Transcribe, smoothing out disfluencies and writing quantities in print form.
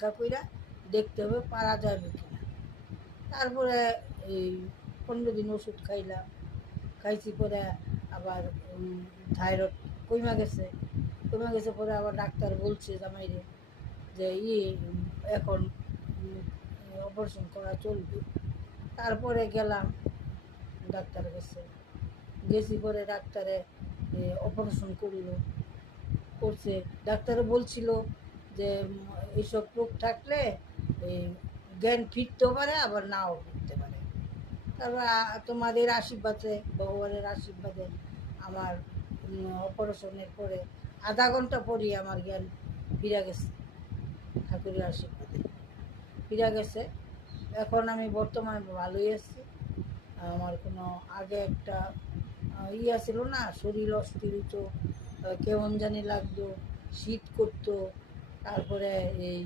পরীক্ষা কইরা দেখতে হবে পারা যাবে কিনা। তারপরে এই 15 দিন ওষুধ খাইলাম, খাইছি পরে আবার থাইরয়েড কইমা গেছে পরে আবার ডাক্তার বলছে জামাইরে যে এখন অপারেশন করা চলবে। তারপরে গেলাম ডাক্তারের কাছে, গেছি পরে ডাক্তারে অপারেশন করছে। ডাক্তারে বলছিল যে এইসব রোগ থাকলে জ্ঞান ফিরতেও পারে আবার নাও ফিরতে পারে। তারপর তোমাদের আশীর্বাদে, ভগবানের আশীর্বাদে আমার অপারেশনের পরে আধা ঘন্টা পরই আমার জ্ঞান ফিরে গেছে, ঠাকুরের আশীর্বাদে ফিরে গেছে। এখন আমি বর্তমানে ভালোই আছি। আমার কোনো আগে একটা ছিল না, শরীর অস্থির হতো, কেমন জানি লাগতো, শীত করতো, তারপরে এই